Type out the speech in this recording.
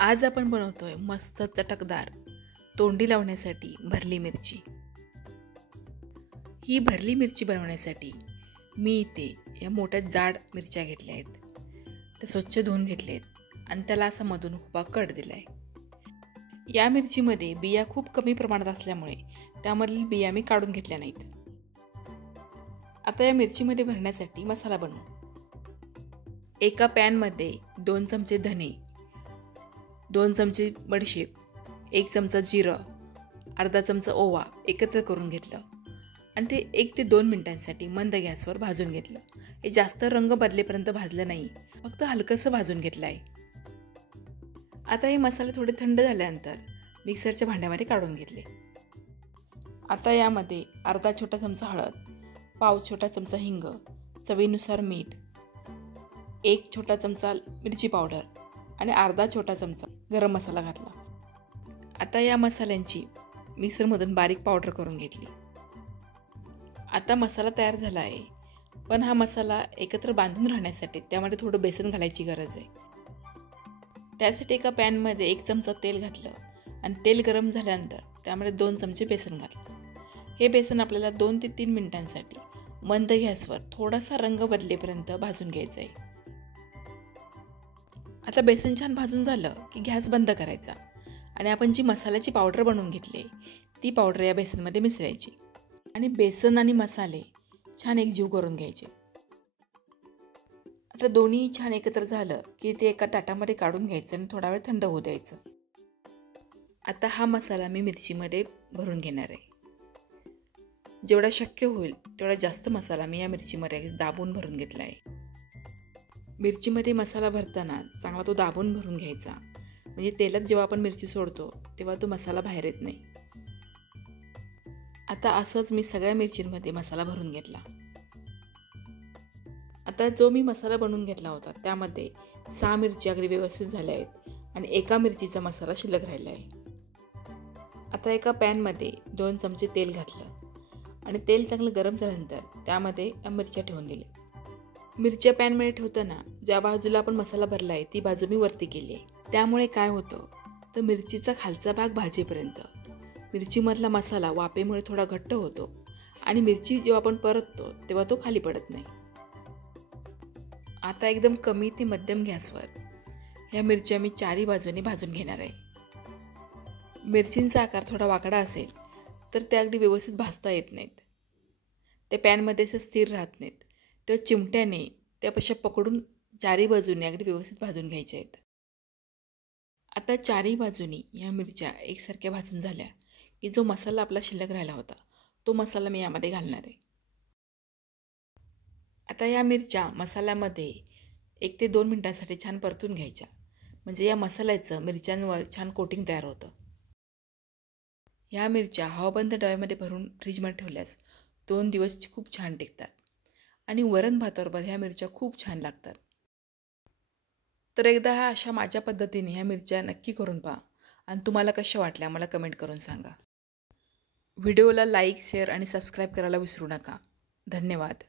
आज आपण बनवतोय मस्त चटकदार तोंडी लावण्यासाठी भरली मिरची। ही भरली मिरची बनवण्यासाठी मी इथे या मोठ्या जाड मिरच्या घेतल्या आहेत। त्या स्वच्छ धुवून घेतल्यात आणि त्याला असा मधून उभा कट दिलाय। या मिरचीमध्ये बिया खूप कमी प्रमाणात असल्यामुळे त्यामधील बिया मी काढून घेतल्या नाहीत। आता या मिरचीमध्ये भरण्यासाठी मसाला बनवू। एका पॅन मध्ये 2 चमचे धने, 2 चमचे बडीशेप, 1 चमचा जिरं, अर्धा चमचा ओवा एकत्र करून घेतलं आणि ते 1 ते 2 मिनिटांसाठी मंद गॅसवर भाजून घेतलं। हे जास्त रंग बदलेपर्यंत भाजलं नाही, फक्त हलकंसं भाजून घेतलं आहे। आता हे मसाले थोडे थंड झाल्यानंतर मिक्सरच्या भांड्यामध्ये काढून घेतले। आता यामध्ये अर्धा छोटा चमचा हळद, पाव छोटा चमचा हिंग, चवीनुसार मीठ, 1 छोटा चमचा मिरची पावडर आणि अर्धा छोटा चमचा गरम मसाला घातला। आता या मसाल्यांची मिक्सरमधून बारीक पावडर करून घेतली। आता मसाला तयार झाला आहे, पण हा मसाला एकत्र बांधून राहण्यासाठी त्यामध्ये थोडं बेसन घालायची गरज आहे। त्यासाठी एका पॅनमध्ये 1 चमचा तेल घातलं आणि तेल गरम झाल्यानंतर त्यामध्ये 2 चमचे बेसन घातलं। हे बेसन आपल्याला 2 ते 3 मिनिटांसाठी मंद गॅसवर थोडासा रंग बदलेपर्यंत भाजून घ्यायचं आहे। आता बेसन छान भाजून झालं की गॅस बंद करायचा आणि आपण जी मसाल्याची पावडर बनवून घेतली ती पावडर या बेसनमध्ये मिसळायची आणि बेसन आणि मसाले छान एकजीव करून घ्यायचे। आता दोन्ही छान एकत्र झालं की ते एका ताटामध्ये काढून घ्यायचं आणि थोडा वेळ थंड होऊ द्यायचं। आता हा मसाला मी मिरचीमध्ये भरून घेणार आहे। जेवढा शक्य होईल तेवढा जास्त मसाला मी या मिरचीमध्ये दाबून भरून घेतला आहे। मिरचीमध्ये मसाला भरताना चांगला तो दाबून भरून घ्यायचा, म्हणजे तेलात जेव्हा आपण मिरची सोडतो तेव्हा तो मसाला बाहेर येत नाही। आता असंच मी सगळ्या मिरचींमध्ये मसाला भरून घेतला। आता जो मी मसाला बनवून घेतला होता त्यामध्ये 6 मिरची अगदी व्यवस्थित झाल्या आहेत आणि एका मिरचीचा मसाला शिल्लक राहिला आहे। आता एका पॅनमध्ये 2 चमचे तेल घातलं आणि तेल चांगलं गरम झाल्यानंतर त्यामध्ये मिरच्या ठेवून दिल्या। मिरच्या पॅनमध्ये ठेवताना ज्या बाजूला आपण मसाला भरला आहे ती बाजू मी वरती केली आहे। त्यामुळे काय होतं तर मिरचीचा खालचा भाग भाजेपर्यंत मिरचीमधला मसाला वाफेमुळे थोडा घट्ट होतो आणि मिरची जेव्हा आपण परततो तेव्हा तो खाली पडत नाही। आता एकदम कमी ते मध्यम गॅसवर ह्या मिरच्या मी 4ही बाजूने भाजून घेणार आहे। मिरचींचा आकार थोडा वाकडा असेल तर त्या अगदी व्यवस्थित भाजता येत नाहीत, ते पॅनमध्ये असे स्थिर राहत नाहीत। त्या चिमट्याने त्यापेक्षा पकडून 4ही बाजूने अगदी व्यवस्थित भाजून घ्यायच्या आहेत। आता 4ही बाजूनी या मिरच्या एकसारख्या भाजून झाल्या की जो मसाला आपला शिल्लक राहिला होता तो मसाला मी यामध्ये घालणार आहे। आता या मिरच्या मसाल्यामध्ये 1 ते 2 मिनिटांसाठी छान परतून घ्यायच्या, म्हणजे या मसाल्याचं मिरच्यांवर छान कोटिंग तयार होतं। ह्या मिरच्या हवाबंद डब्यामध्ये भरून फ्रीजमध्ये ठेवल्यास 2 दिवस खूप छान टिकतात आणि वरण भाताबरोबर ह्या मिरच्या खूप छान लागतात। तर एकदा अशा माझ्या पद्धतीने ह्या मिरच्या नक्की करून पहा आणि तुम्हाला कशा वाटल्या मला कमेंट करून सांगा। व्हिडिओला लाईक, शेअर आणि सबस्क्राईब करायला विसरू नका। धन्यवाद।